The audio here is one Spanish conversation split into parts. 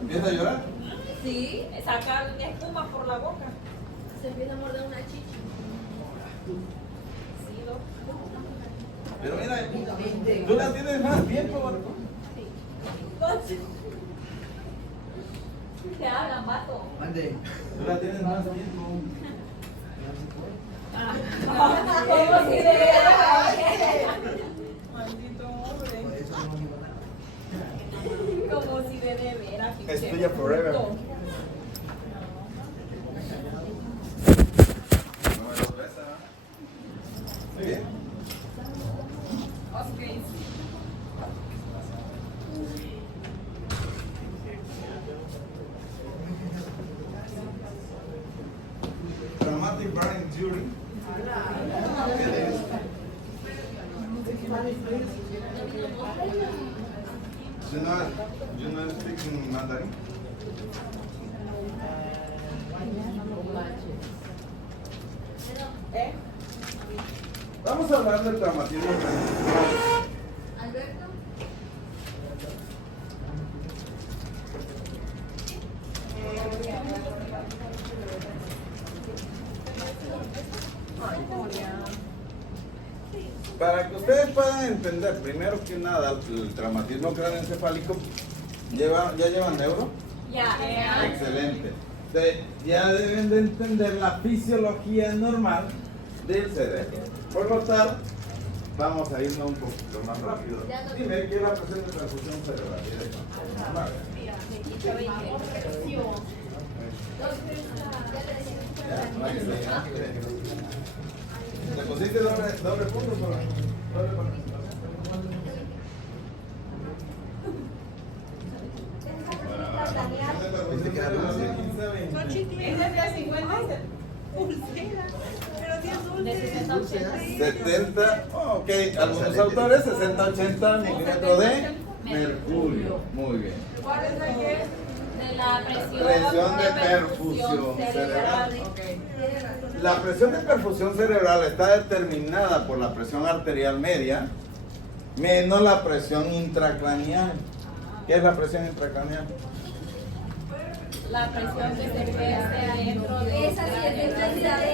¿Empieza a llorar? Sí, saca espuma por la boca. Se empieza a morder una chicha. Sí, loco. Pero mira, tú la tienes más tiempo, Marco. Te hablan, vato. Mande. Tú la tienes más tiempo. ¿Cómo si de veras? Maldito hombre. Por eso no digo nada. Como si de veras. Es tuya forever. No. No me lo besa. Muy bien. Ok. Traumatic brain injury. ¿Qué es? You know speaking Mandarin? ¿Eh? Vamos a hablar del traumatismo craneoencefálico. Alberto. Para que ustedes puedan entender, primero que nada, el traumatismo craneoencefálico, ¿ya llevan neuro? Ya. Excelente. Ya deben de entender la fisiología normal del cerebro. Por lo tal, vamos a irnos un poquito más rápido. Dime, ¿qué es la presión de transfusión cerebral? Normal. Ya, no hay que seguir. ¿Te pusiste doble punto? Doble punto. Dice que era dulce. Son chicles de 50 pulsera. Pero sí es De dulce. 60 a 80. 70, ok, algunos autores, 60-80 milímetros de mercurio. Muy bien. ¿Cuál es la que? De la Presión de perfusión cerebral. Ok. La presión de perfusión cerebral está determinada por la presión arterial media menos la presión intracraneal. ¿Qué es la presión intracraneal? La presión que se ejerce dentro de Esa sí es de intensidad de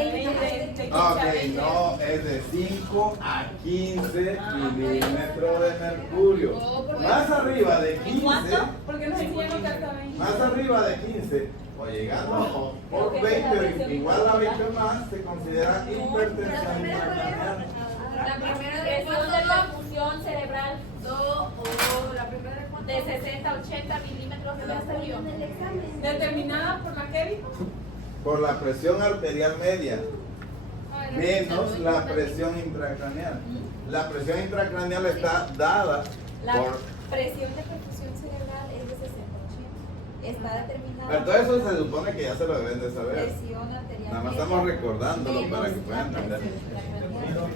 Ok, no, es de 5 a 15 milímetros de mercurio. Más arriba de 15, cuánto? Porque nos enseñan que hasta 20. más arriba de 15, o llegando por 20 o igual a 20 más, se considera hipertensión intracraneal. La primera de presión de cuánto? perfusión cerebral La primera de cuánto? de 60 a 80 milímetros de mercurio. En el examen. Determinada por la que dijo. Por la presión arterial media menos la presión intracraneal. La presión intracraneal está dada La por... presión de perfusión cerebral es de 60 a 80. Está determinada Pero todo eso se supone que ya se lo deben de por saber. presión arterial. Nada más media estamos recordándolo menos para que puedan la entender. presión intracraneal.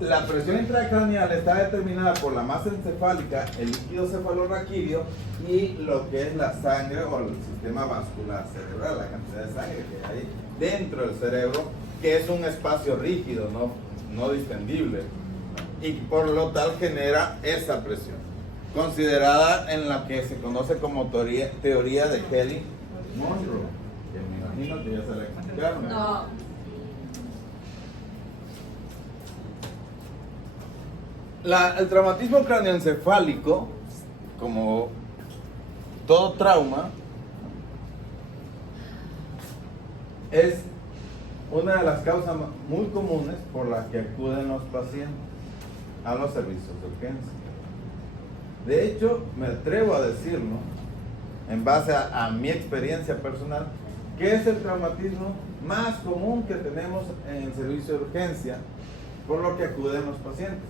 La presión intracraneal está determinada por la masa encefálica, el líquido cefalorraquídeo y lo que es la sangre o el sistema vascular cerebral, la cantidad de sangre que hay dentro del cerebro, que es un espacio rígido, no distendible, y por lo tal genera esa presión, considerada en la que se conoce como teoría de Kelly-Monroe, que me imagino que ya se la explicaron. No. El traumatismo craneoencefálico, como todo trauma, es una de las causas muy comunes por las que acuden los pacientes a los servicios de urgencia. De hecho, me atrevo a decirlo, en base a mi experiencia personal, que es el traumatismo más común que tenemos en el servicio de urgencia, por lo que acuden los pacientes.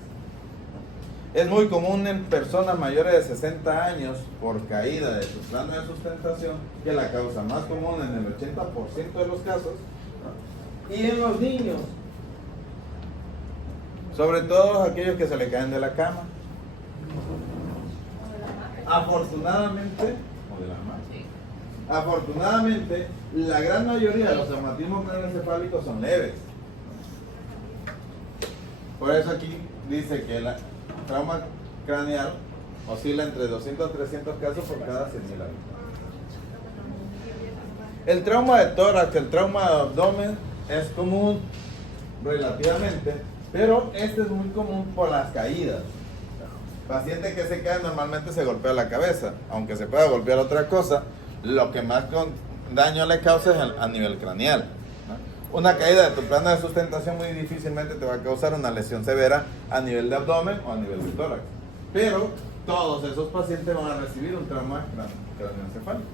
Es muy común en personas mayores de 60 años por caída de su plano de sustentación, que es la causa más común en el 80% de los casos, ¿no? Y en los niños, sobre todo aquellos que se le caen de la cama. Afortunadamente, o de la mano. Afortunadamente, la gran mayoría de los traumatismos craneoencefálicos son leves. Por eso aquí dice que el trauma craneal oscila entre 200 a 300 casos por cada 100.000 habitantes. El trauma de tórax, el trauma de abdomen es común relativamente, pero este es muy común por las caídas. Paciente que se cae normalmente se golpea la cabeza, aunque se pueda golpear otra cosa, lo que más daño le causa es a nivel craneal, ¿no? Una caída de tu plano de sustentación muy difícilmente te va a causar una lesión severa a nivel de abdomen o a nivel de tórax, pero todos esos pacientes van a recibir un trauma craneoencefálico.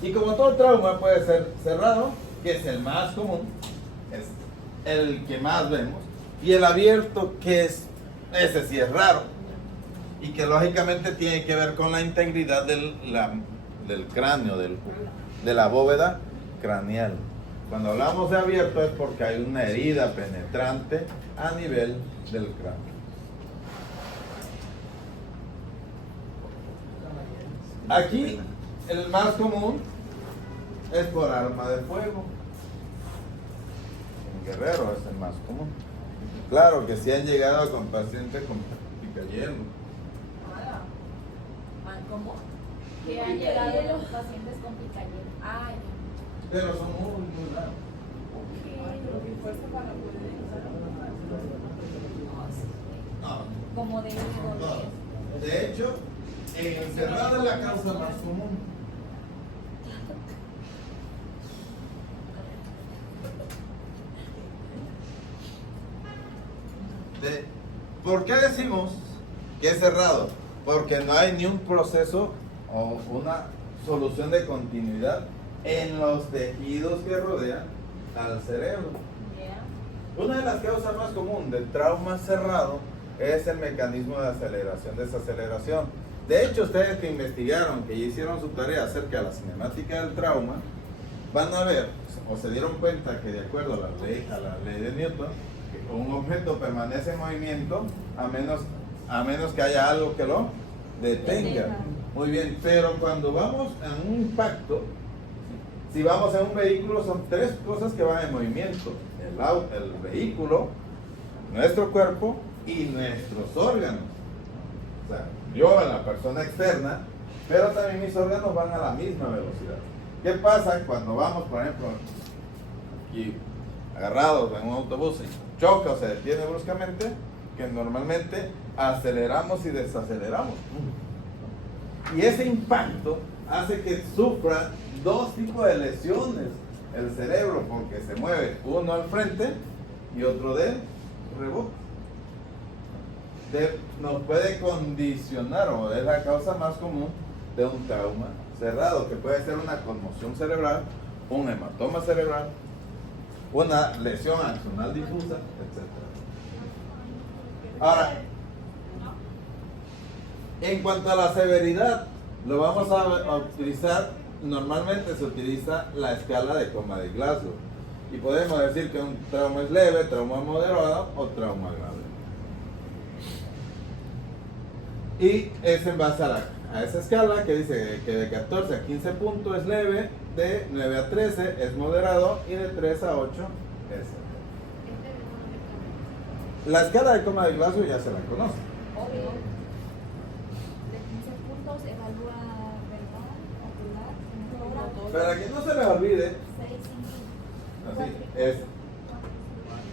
Y como todo trauma puede ser cerrado, que es el más común, es el que más vemos, y el abierto, que ese sí es raro, y que lógicamente tiene que ver con la integridad del cráneo, de la bóveda craneal. Cuando hablamos de abierto es porque hay una herida penetrante a nivel del cráneo. Aquí el más común es por arma de fuego. En Guerrero es el más común. Claro que sí han llegado con pacientes con picayelo. ¿Cómo? Que han llegado los pacientes con picayelo. Ay, Pero son muy raros. No. como de No. De hecho, encerrada es la causa más común. ¿Por qué decimos que es cerrado? Porque no hay ni un proceso o una solución de continuidad en los tejidos que rodean al cerebro. Una de las causas más comunes del trauma cerrado es el mecanismo de aceleración, desaceleración. De hecho, ustedes que investigaron, que hicieron su tarea acerca de la cinemática del trauma, van a ver o se dieron cuenta que de acuerdo a la ley de Newton, que un objeto permanece en movimiento a menos que haya algo que lo detenga. Muy bien, pero cuando vamos en un impacto, si vamos en un vehículo, son tres cosas que van en movimiento: el vehículo, nuestro cuerpo y nuestros órganos. O sea, yo, la persona externa, pero también mis órganos van a la misma velocidad. ¿Qué pasa cuando vamos, por ejemplo, aquí agarrados en un autobús y choca o se detiene bruscamente? Que normalmente aceleramos y desaceleramos. Y ese impacto hace que sufra dos tipos de lesiones el cerebro, porque se mueve uno al frente y otro de rebote. Nos puede condicionar, o es la causa más común de un trauma cerrado, que puede ser una conmoción cerebral, un hematoma cerebral, una lesión axonal difusa, etc. Ahora, en cuanto a la severidad, lo vamos a utilizar. Normalmente se utiliza la escala de coma de Glasgow y podemos decir que un trauma es leve, trauma moderado o trauma grave. Y es en base a esa escala que dice que de 14 a 15 puntos es leve, de 9 a 13 es moderado y de 3 a 8 es severo. La escala de coma de Glasgow ya se la conoce. obvio. De 15 puntos evalúa verbal, ocular, Para que no se les olvide, 6, 5. así es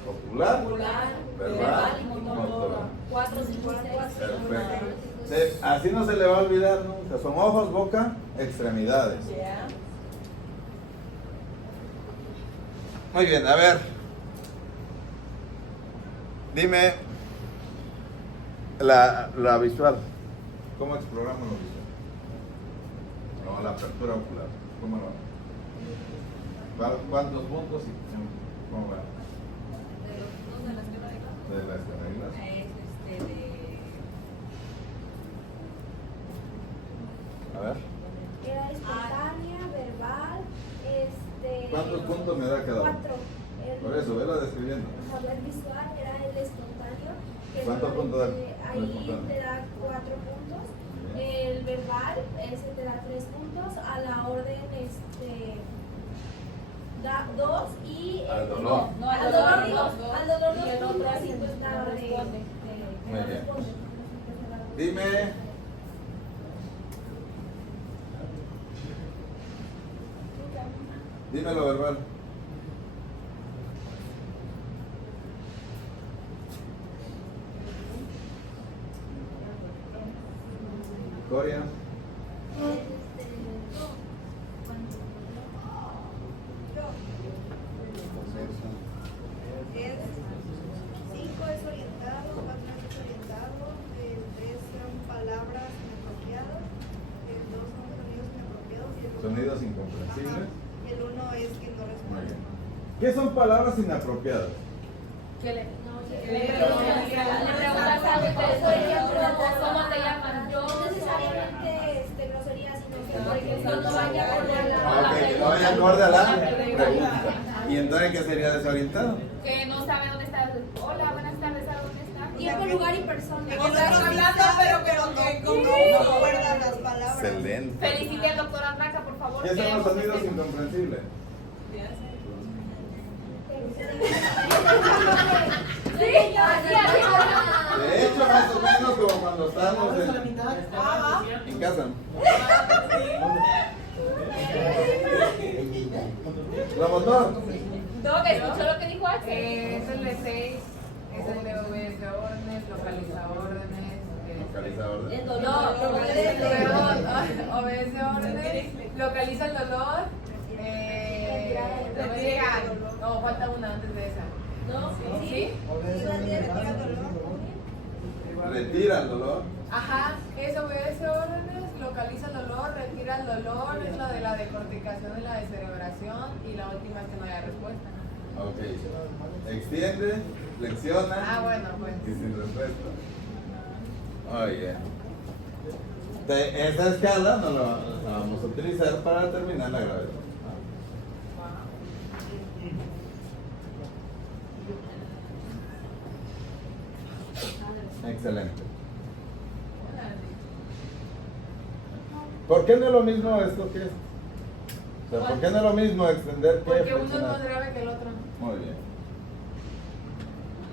ocular, verbal y y motor. motora. 4, 5, 6. Perfecto. Así no se le va a olvidar nunca. Son ojos, boca, extremidades. Muy bien, a ver. Dime la visual. ¿Cómo exploramos lo visual? No, la apertura ocular. ¿Cómo lo va? ¿Cuántos puntos y cómo va? De los puntos de la escala de Glasgow. De la escala de Glasgow. A ver. Era espontánea, verbal, ¿Cuántos puntos me da cada uno? 4. Por eso, vela describiendo. A ver, visual era el espontáneo. Que ¿Cuántos puntos da? Ahí te da 4 puntos. El verbal, ese te da 3 puntos. A la orden, Da 2 y Al dolor. no, al dolor digo, dos. al dolor Y el 2 otro puntos así, y pues no nada responde. Muy no bien. responde. Dime. Dímelo verbal. Coria. Es 5 es orientado, 4 es desorientado, el 3 son palabras inapropiadas, el 2 son sonidos inapropiados y el 1 Sonidos incomprensibles. y el 1 es que no Muy responde. bien. ¿Qué son palabras inapropiadas? ¿Qué le Le preguntas algo y te dice, ¿cómo te llaman? Yo no necesariamente groserías, sino que por ejemplo no vaya acorde a la Ok, que no vaya acorde a la pregunta. ¿Y entonces qué sería desorientado? que no sabe dónde está. Hola, buenas tardes, ¿a dónde está? tiempo, lugar y persona. Que no está hablando, pero que como no recuerda las palabras. Excelente. Felicite al doctor Andraca, por favor. ¿Qué son los queremos sonidos este- incomprensibles? Sí, así, así. De hecho, más o menos como cuando estábamos en casa. Promotor. No, ¿escuchó lo que dijo Axel? Es el de 6, es el de obedece órdenes, localiza órdenes. Localiza orden. El dolor, No, perdón, obedece órdenes, localiza el dolor. Retira. No, falta una antes de esa. ¿No? ¿Sí? Retira el dolor. Ajá, es obedece órdenes, localiza el dolor, retira el dolor, es lo de la decorticación y la descerebración y la última es que no haya respuesta. Ok. Extiende, flexiona. Ah, bueno, pues. Y sin respuesta. Oye. Esta escala no la vamos a utilizar para terminar la gravedad. Excelente. ¿Por qué no es lo mismo esto que esto? O sea, ¿por qué no es lo mismo extender que Porque uno es flexionar? más grave que el otro. Muy bien.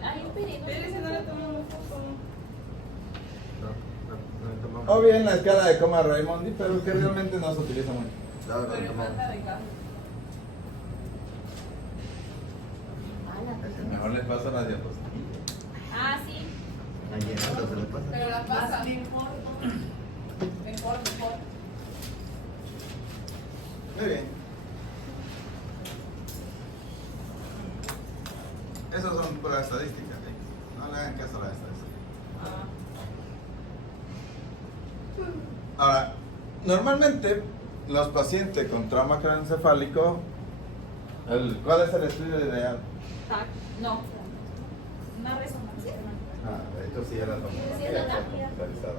Hay un periodo. Espérese, no le tomamos foto. O bien la escala de coma Raimondi, pero que realmente no se utiliza mucho. Pero falta de caso. Mejor les paso las diapositivas. Ah, sí. Pero la pasa. Mejor. Muy bien. Esas son puras estadísticas, ¿eh? No le hagan caso a las estadísticas. Ahora, normalmente los pacientes con trauma craneoencefálico, ¿cuál es el estudio ideal? No. Una resonancia. De hecho sí era tomografía Sí, era tomografía. computarizada.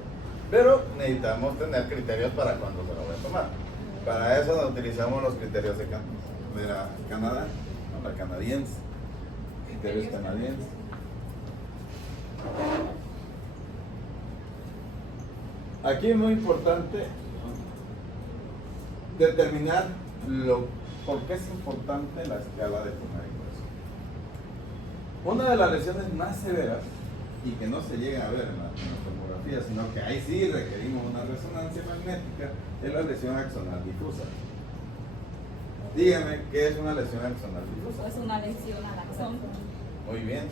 Pero necesitamos tener criterios para cuando se lo voy a tomar. Para eso nos utilizamos los criterios de la Canadá, no, la canadiense. Criterios canadienses. Aquí es muy importante determinar por qué es importante la escala de Funaicos. Una de las lesiones más severas y que no se llega a ver en la tomografía, sino que ahí sí requerimos una resonancia magnética, es la lesión axonal difusa. Dígame, ¿qué es una lesión axonal difusa? Es una lesión al axón. Muy bien.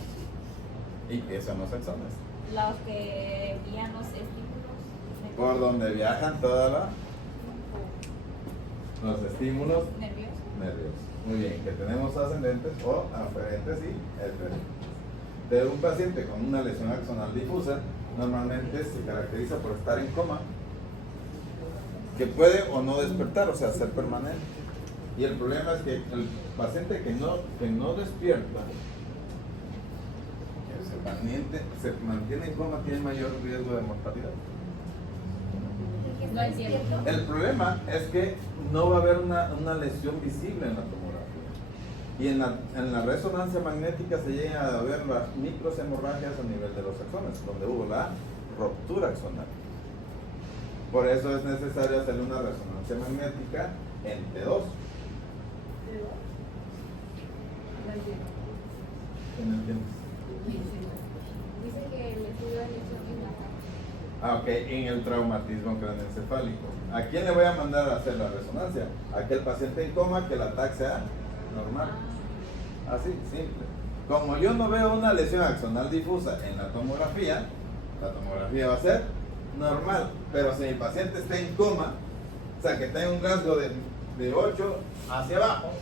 ¿Y qué son los axones? Los que guían los estímulos. Por donde viajan todos los estímulos Nerviosos. nerviosos. Muy bien, que tenemos ascendentes o aferentes y efferentes. De un paciente con una lesión axonal difusa, normalmente se caracteriza por estar en coma, que puede o no despertar, o sea, ser permanente. Y el problema es que el paciente que no despierta, que se mantiene en coma, tiene mayor riesgo de mortalidad. No es cierto. El problema es que no va a haber una lesión visible en la tomografía. Y en la resonancia magnética se llegan a ver las microhemorragias a nivel de los axones, donde hubo la ruptura axonal. Por eso es necesario hacer una resonancia magnética en T2. entiendo. ¿Qué no entiendes? Dice que el estudio de lesión en la cara. Ok, en el traumatismo craneoencefálico. ¿A quién le voy a mandar a hacer la resonancia? A aquel paciente en coma que el ataque sea normal. Así, simple. Como yo no veo una lesión axonal difusa en la tomografía va a ser normal. Pero si mi paciente está en coma, o sea que tenga un rasgo de 8 hacia abajo,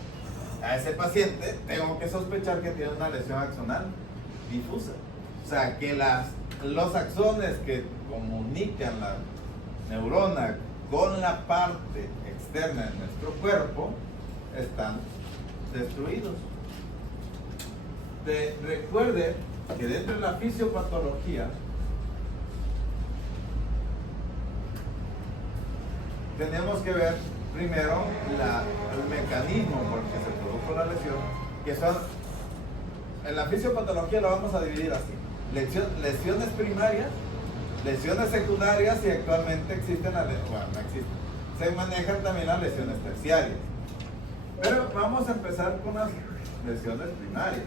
a ese paciente tengo que sospechar que tiene una lesión axonal difusa. O sea que los axones que comunican la neurona con la parte externa de nuestro cuerpo están destruidos. Recuerde que dentro de la fisiopatología tenemos que ver primero el mecanismo por el que se produjo la lesión, que son, en la fisiopatología lo vamos a dividir así: lesiones primarias, lesiones secundarias, y actualmente existen no existen. Se manejan también las lesiones terciarias. Pero vamos a empezar con las lesiones primarias.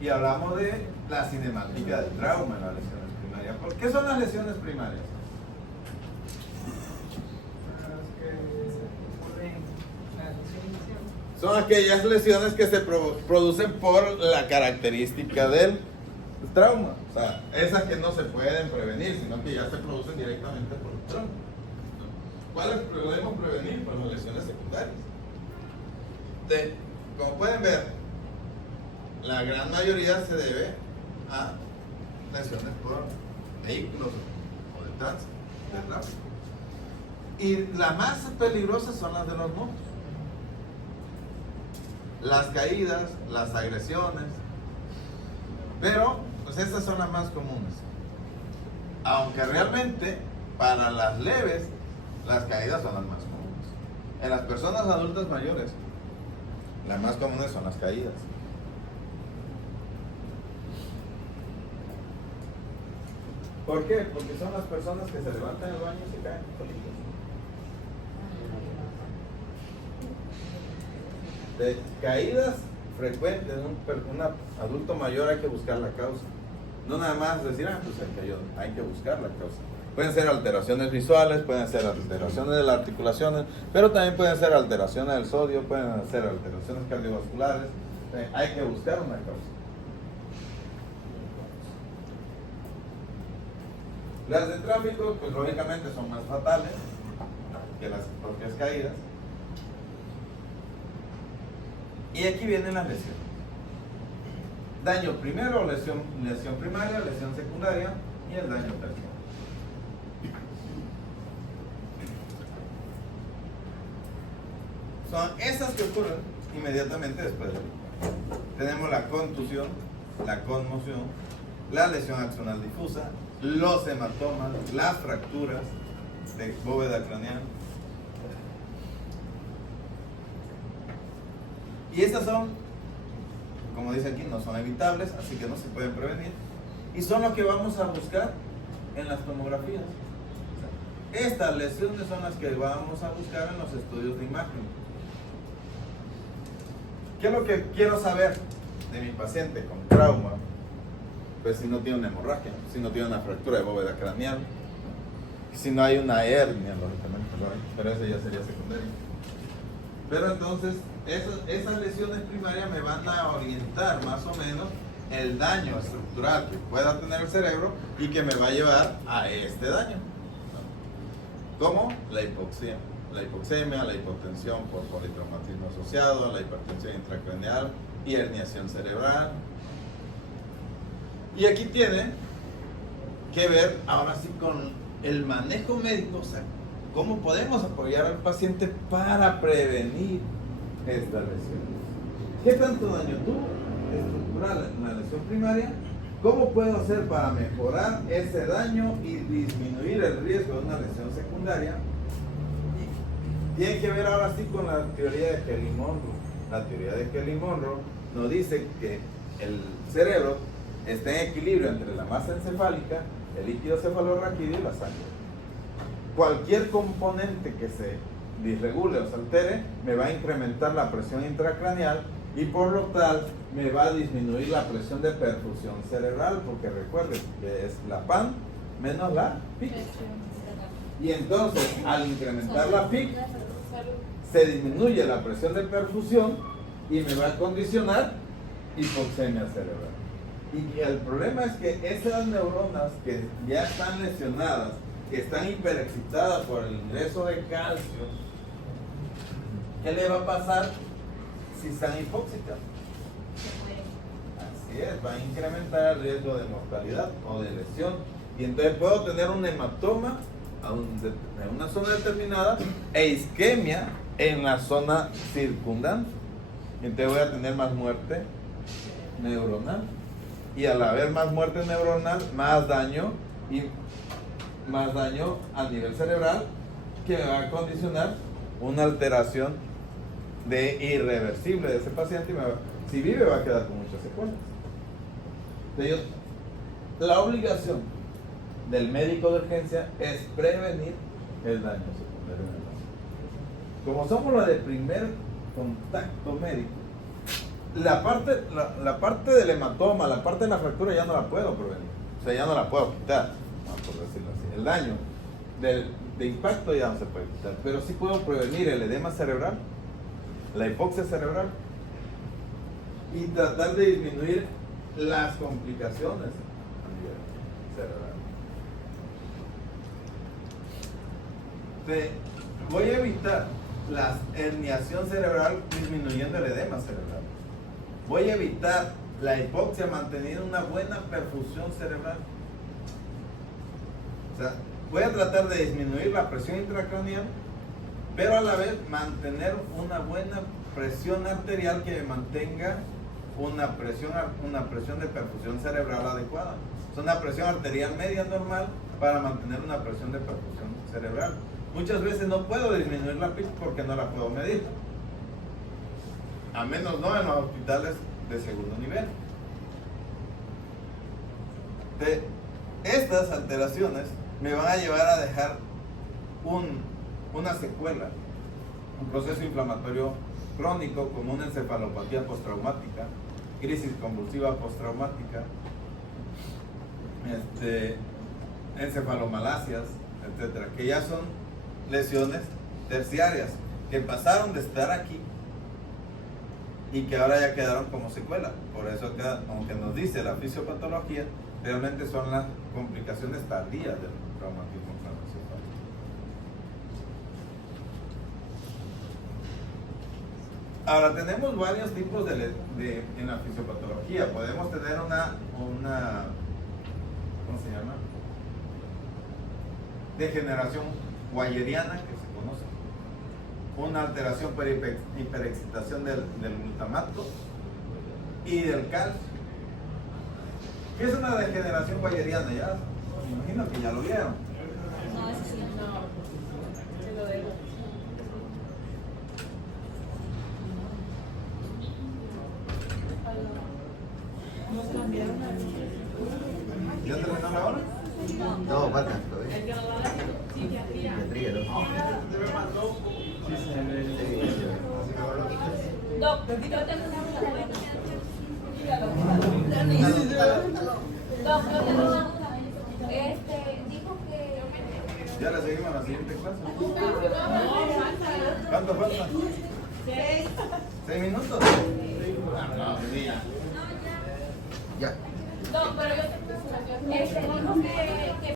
Y hablamos de la cinemática del trauma en las lesiones primarias. ¿Por qué son las lesiones primarias? Son aquellas lesiones que se producen por la característica del trauma. O sea, esas que no se pueden prevenir, sino que ya se producen directamente por el trauma. ¿Cuáles podemos prevenir? Pues las lesiones secundarias. Como pueden ver, la gran mayoría se debe a lesiones por vehículos o de tránsito, de tráfico. Y las más peligrosas son las de los motos. Las caídas, las agresiones. Pero, pues estas son las más comunes. Aunque realmente, para las leves, las caídas son las más comunes. En las personas adultas mayores, las más comunes son las caídas. ¿Por qué? Porque son las personas que se levantan del baño y se caen solitos. De caídas frecuentes de un adulto mayor hay que buscar la causa. No nada más decir, pues se cayó, hay que buscar la causa. Pueden ser alteraciones visuales, pueden ser alteraciones de las articulaciones, pero también pueden ser alteraciones del sodio, pueden ser alteraciones cardiovasculares. Hay que buscar una causa. Las de tráfico, pues lógicamente son más fatales que las propias caídas. Y aquí vienen las lesiones. Daño primero, lesión primaria, lesión secundaria y el daño terciario. Son esas que ocurren inmediatamente después del impacto. Tenemos la contusión, la conmoción, la lesión axonal difusa, los hematomas, las fracturas de bóveda craneal. Y estas son, como dice aquí, no son evitables, así que no se pueden prevenir. Y son lo que vamos a buscar en las tomografías. Estas lesiones son las que vamos a buscar en los estudios de imagen. ¿Qué es lo que quiero saber de mi paciente con trauma? Pues si no tiene una hemorragia, si no tiene una fractura de bóveda craneal, si no hay una hernia, lógicamente, pero eso ya sería secundario. Pero entonces, esas lesiones primarias me van a orientar más o menos el daño estructural que pueda tener el cerebro y que me va a llevar a este daño. Como la hipoxemia, la hipotensión por politraumatismo asociado, la hipertensión intracraneal y herniación cerebral. Y aquí tiene que ver ahora sí con el manejo médico, o sea, cómo podemos apoyar al paciente para prevenir estas lesiones. ¿Qué tanto daño tuvo estructural en la lesión primaria? ¿Cómo puedo hacer para mejorar ese daño y disminuir el riesgo de una lesión secundaria? Y tiene que ver ahora sí con la teoría de Kelly-Monroe. La teoría de Kelly-Monroe nos dice que el cerebro está en equilibrio entre la masa encefálica, el líquido cefalorraquídeo y la sangre. Cualquier componente que se disregule o se altere, me va a incrementar la presión intracraneal y por lo tal me va a disminuir la presión de perfusión cerebral, porque recuerden que es la PAN menos la PIC. Y entonces, al incrementar la PIC, se disminuye la presión de perfusión y me va a condicionar hipoxemia cerebral. Y el problema es que esas neuronas que ya están lesionadas, que están hiperexcitadas por el ingreso de calcio, ¿qué le va a pasar si están hipóxicas? Así es, va a incrementar el riesgo de mortalidad o de lesión. Y entonces puedo tener un hematoma en una zona determinada e isquemia en la zona circundante. Entonces voy a tener más muerte neuronal. Y al haber más muerte neuronal, más daño a nivel cerebral, que me va a condicionar una alteración irreversible de ese paciente. Si vive, va a quedar con muchas secuelas. Entonces, la obligación del médico de urgencia es prevenir el daño secundario neuronal. Como somos los de primer contacto médico, la parte del hematoma, la parte de la fractura ya no la puedo prevenir, o sea, ya no la puedo quitar, por decirlo así. El daño de impacto ya no se puede quitar, pero sí puedo prevenir el edema cerebral, la hipoxia cerebral y tratar de disminuir las complicaciones a nivel cerebral. Voy a evitar la herniación cerebral disminuyendo el edema cerebral. Voy a evitar la hipoxia manteniendo una buena perfusión cerebral. O sea, voy a tratar de disminuir la presión intracraneal, pero a la vez mantener una buena presión arterial que mantenga una presión de perfusión cerebral adecuada. Es una presión arterial media normal para mantener una presión de perfusión cerebral. Muchas veces no puedo disminuir la PIC porque no la puedo medir, a menos no en los hospitales de segundo nivel. Estas alteraciones me van a llevar a dejar una secuela, un proceso inflamatorio crónico como una encefalopatía postraumática, crisis convulsiva postraumática, encefalomalasias, etcétera, que ya son lesiones terciarias que pasaron de estar aquí y que ahora ya quedaron como secuela. Por eso, aunque nos dice la fisiopatología, realmente son las complicaciones tardías del traumatismo craneoencefálico. Ahora, tenemos varios tipos en la fisiopatología. Podemos tener una ¿cómo se llama? Degeneración guayeriana, que se conoce, una alteración por hiperexcitación del glutamato y del calcio. ¿Qué es una degeneración guayeriana? Ya, me imagino que ya lo vieron. No, eso sí. No. Se lo dejo. Nos cambiaron a... ¿Ya terminó la hora? No, falta todavía. El que nos va a decir psiquiatría. Psiquiatría, ¿no? Doc, yo tengo una duda. Doc, yo tengo una duda. Dijo que... Ya la seguimos en la siguiente clase. No, falta. ¿Cuánto falta? 6. 6 minutos. No, mira. Ya. Doc, pero yo tengo una duda. Dijo que